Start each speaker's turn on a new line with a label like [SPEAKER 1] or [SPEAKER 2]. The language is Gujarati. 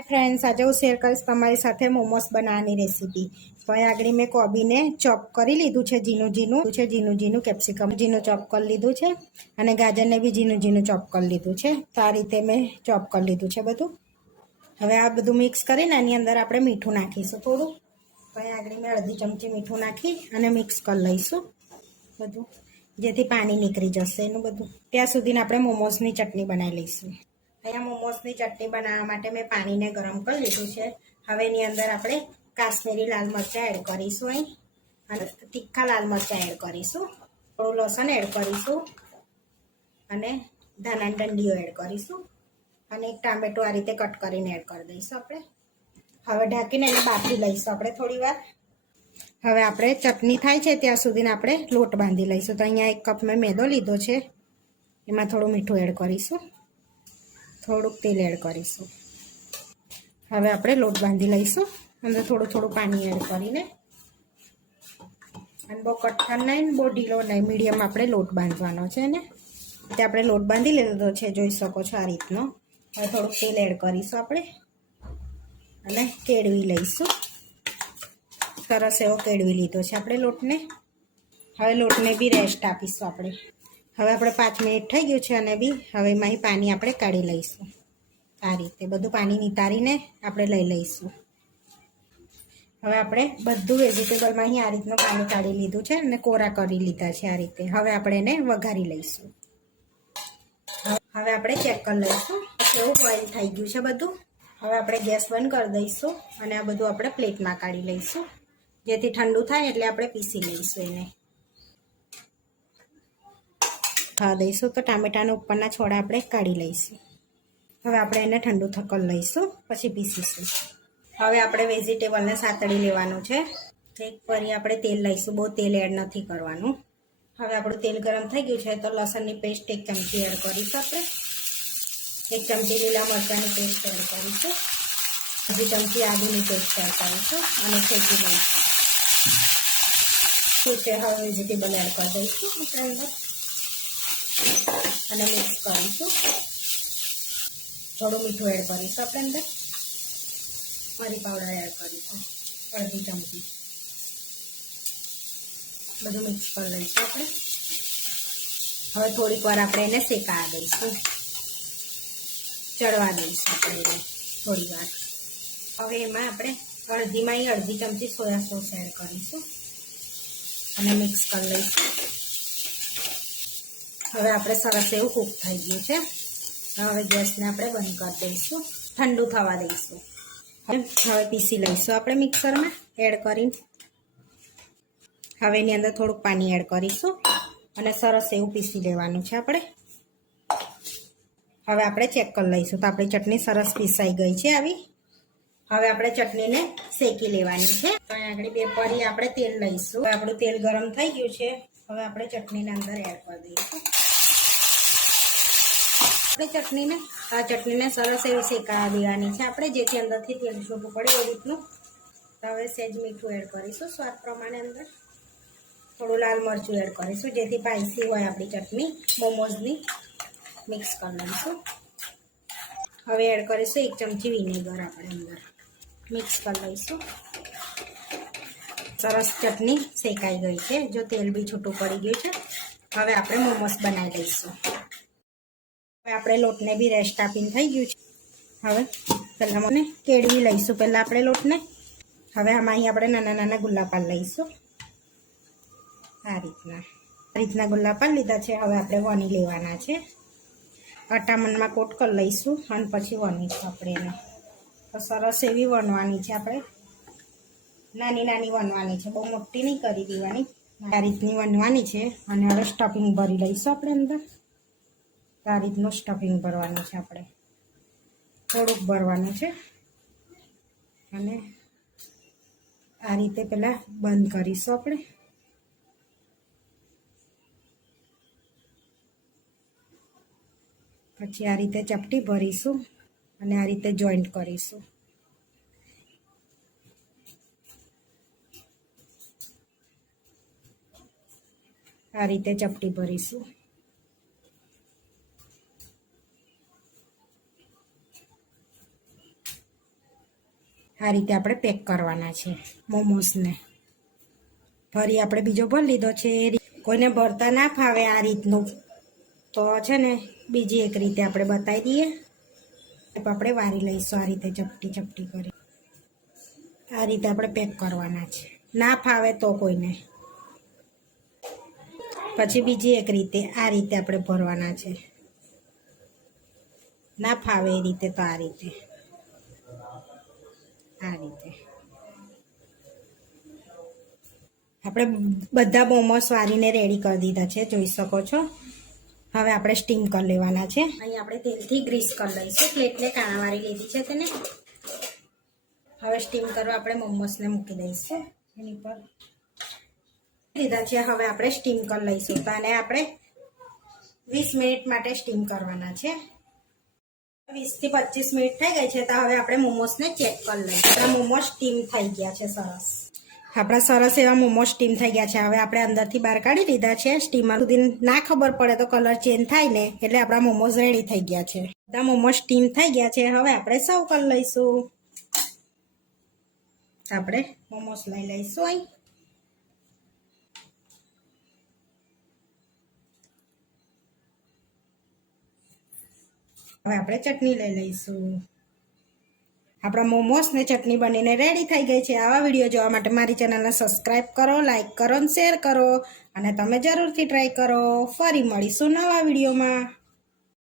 [SPEAKER 1] હાય ફ્રેન્ડ્સ આજે હું શેર કરીશ તમારી સાથે મોમોસ બનાવવાની રેસીપી તો અહીં આગળ મેં કોબીને ચોપ કરી લીધું છે ઝીનું ઝીનું છે ઝીનું ઝીનું કેપ્સિકમ ઝીનું ચોપ કરી લીધું છે અને ગાજરને બી ઝીનું ઝીનું ચોપ કરી લીધું છે. તો આ રીતે મેં ચોપ કરી લીધું છે બધું. હવે આ બધું મિક્સ કરીને આની અંદર આપણે મીઠું નાખીશું થોડું. તો અહીં આગળ મેં અડધી ચમચી મીઠું નાખી અને મિક્સ કરી લઈશું બધું. જેથી પાણી નીકળી જશે એનું બધું. ત્યાં સુધીને આપણે મોમોસની ચટણી બનાવી લઈશું. અહીંયા મોમોસની ચટણી બનાવવા માટે મેં પાણીને ગરમ કરી લીધું છે. હવે એની અંદર આપણે કાશ્મીરી લાલ મરચાં એડ કરીશું અહીં. અને તીખા લાલ મરચાં એડ કરીશું. થોડું લસણ એડ કરીશું. અને ધાના દંડીઓ એડ કરીશું. અને એક ટામેટો આ રીતે કટ કરીને એડ કરી દઈશું આપણે. હવે ઢાંકીને એને બાફી લઈશું આપણે થોડી વાર. હવે આપણે ચટણી થાય છે ત્યાં સુધીને આપણે લોટ બાંધી લઈશું. તો અહીંયા એક કપ મેં મેદો લીધો છે. એમાં થોડું મીઠું એડ કરીશું. થોડુંક તેલ એડ કરીશું. હવે આપણે લોટ બાંધી લઈશું. અંદર થોડું થોડું પાણી એડ કરીને. અને બહુ કઠણ નહીં બહુ ઢીલો નહીં. મીડિયમ આપણે લોટ બાંધવાનો છે ને. તે આપણે લોટ બાંધી લીધો છે, જોઈ શકો છો આ રીતનો. હવે થોડુંક તેલ એડ કરીશું આપણે. અને કેળવી લઈશું. સરસ એવો કેળવી લીધો છે આપણે લોટને. હવે લોટને બી રેસ્ટ આપીશું આપણે. હવે આપણે પાંચ મિનિટ થઈ ગયું છે અને બી હવે એમાંથી પાણી આપણે કાઢી લઈશું. આ રીતે બધું પાણી નિતારીને આપણે લઈ લઈશું. હવે આપણે બધું વેજીટેબલમાં અહીં આ રીતનું પાણી કાઢી લીધું છે અને કોરા કરી લીધા છે આ રીતે. હવે આપણે એને વઘારી લઈશું. હવે આપણે ચેક કરી લઈશું કેવું બોઇલ થઈ ગયું છે બધું. હવે આપણે ગેસ બંધ કરી દઈશું અને આ બધું આપણે પ્લેટમાં કાઢી લઈશું. જેથી ઠંડુ થાય એટલે આપણે પીસી લઈશું એને. ખાવા દઈશું. તો ટામેટાના ઉપરના છોડા આપણે કાઢી લઈશું. હવે આપણે એને ઠંડુ થકલ લઈશું, પછી પીસીશું. હવે આપણે વેજીટેબલને સાતળી લેવાનું છે. એક પરી આપણે તેલ લઈશું. બહુ તેલ એડ નથી કરવાનું. હવે આપણું તેલ ગરમ થઈ ગયું છે, તો લસણની પેસ્ટ એક ચમચી એડ કરીશું આપણે. એક ચમચી લીલા મરચાંની પેસ્ટ એડ કરીશું અડધી ચમચી આદુની પેસ્ટ એડ કરીશું અને શેકી લઈશું. ઠીક છે? હવે વેજીટેબલ એડ કરી દઈશું આપણે અંદર. અને મિક્સ કરીશું. થોડું મીઠું એડ કરીશું આપણે અંદર. મરી પાવડર એડ કરીશું. અડધી ચમચી. બધું મિક્સ કરી લઈશું આપણે. હવે થોડીક વાર આપણે એને શેકા દઈશું. ચડવા દઈશું આપણે એને થોડી વાર. હવે એમાં આપણે અડધીમાં અડધી ચમચી સોયા સોસ એડ કરીશું. અને મિક્સ કરી લઈશું. હવે આપણે સરસ એવું કૂક થઈ ગયું છે. હવે ગેસને આપણે બંધ કરી દઈશું. ઠંડુ થવા દઈશું. હવે પીસી લઈશું આપણે મિક્સરમાં, એડ કરીને. હવે એની અંદર થોડુંક પાણી એડ કરીશું અને સરસ એવું પીસી લેવાનું છે આપણે. હવે આપણે ચેક કરી લઈશું તો આપણી ચટણી સરસ પીસાઈ ગઈ છે આવી. હવે આપણે ચટણીને શેકી લેવાની છે. તો આગળ બે પરી આપણે તેલ લઈશું. આપણું તેલ ગરમ થઈ ગયું છે. હવે આપણે ચટણીને અંદર એડ કરી દઈશું. આપણે ચટણીને, આ ચટણીને સરસ એવી શેકાવા દેવાની છે. આપણે જેથી અંદરથી તેલ છૂટું પડે એ રીતનું. હવે સેજ મીઠું એડ કરીશું સ્વાદ પ્રમાણે અંદર. થોડું લાલ મરચું એડ કરીશું, જેથી સ્પાઈસી હોય આપણી ચટણી, મોમોઝની. મિક્સ કરી લઈશું. હવે એડ કરીશું એક ચમચી વિનેગર આપણે અંદર. મિક્સ કરી લઈશું. સરસ ચટણી શેકાઈ ગઈ છે. જો તેલ બી છૂટું પડી ગયું છે, હવે આપણે મોમોસ બનાવી લઈશું. આપણે લોટને બી રેસ્ટ આપીને થઈ ગયું છે. હવે પહેલાં મને કેળવી લઈશું. પહેલાં આપણે લોટને. હવે આમાં અહીં આપણે નાના નાના ગુલાબાલ લઈશું. આ રીતના. આ રીતના ગુલાપાલ લીધા છે. હવે આપણે વની લેવાના છે. અટામણમાં કોટ કરી લઈશું અને પછી વણીશું આપણે એને. તો સરસ એવી વણવાની છે આપણે. નાની નાની વણવાની છે. બહુ મોટી નહીં કરી દેવાની. આ રીતની વણવાની છે. અને હવે સ્ટફિંગ ભરી લઈશું આપણે અંદર. આ રીતનું સ્ટફિંગ ભરવાનું છે આપણે. થોડુંક ભરવાનું છે. અને આ રીતે પહેલાં બંધ કરીશું આપણે. પછી આ રીતે ચપટી ભરીશું અને આ રીતે જોઈન્ટ કરીશું. આ રીતે ચપટી ભરીશું. આ રીતે આપણે પેક કરવાના છે મોમોસને ફરી આપણે બીજો ભરી લીધો છે. એ કોઈને ભરતા ના ફાવે આ રીતનું. તો છે ને, બીજી એક રીતે આપણે બતાવી દઈએ. આપણે વારી લઈશું આ રીતે ચપટી ચપટી કરી. આ રીતે આપણે પેક કરવાના છે. ના ફાવે તો કોઈને. પછી બીજી એક રીતે આ રીતે આપણે ભરવાના છે. ના ફાવે એ રીતે તો આ રીતે. આ રીતે. આપણે બધા મોમોસ વારીને રેડી કરી દીધા છે, જોઈ શકો છો. હવે આપણે સ્ટીમ કરી લેવાના છે. અહીં આપણે તેલથી ગ્રીસ કરી લઈશું, પ્લેટને કાણાવાળી લીધી છે તેને. હવે સ્ટીમ કરવા આપણે મોમોસને મૂકી દઈશું. એની પર લીધા છે, હવે આપણે સ્ટીમ કરી લઈશું. તો આપણે વીસ મિનિટ માટે સ્ટીમ કરવાના છે. વીસથી પચીસ મિનિટ થઈ ગઈ છે તો હવે આપણે મોમોસને ચેક કરી લઈએ. આપણા મોમોસ સ્ટીમ થઈ ગયા છે સરસ. આપણા સરસ એવા મોમોસ સ્ટીમ થઈ ગયા છે. હવે આપણે અંદરથી બહાર કાઢી લીધા છે. સ્ટીમર સુધી ના ખબર પડે તો કલર ચેન્જ થાય ને એટલે આપણા મોમોઝ રેડી થઈ ગયા છે. બધા મોમોસ સ્ટીમ થઈ ગયા છે. હવે આપણે સર્વ કરી લઈશું. આપણે મોમોસ લઈ લઈશું અહીં. હવે આપણે ચટણી લઈ લઈશું. આપણા મોમોસ ને ચટણી બનીને રેડી થઈ ગઈ છે. આવા વીડિયો જોવા માટે મારી ચેનલને સબસ્ક્રાઈબ કરો લાઈક કરો અને શેર કરો. અને તમે જરૂરથી ટ્રાય કરો. ફરી મળીશું નવા વિડીયોમાં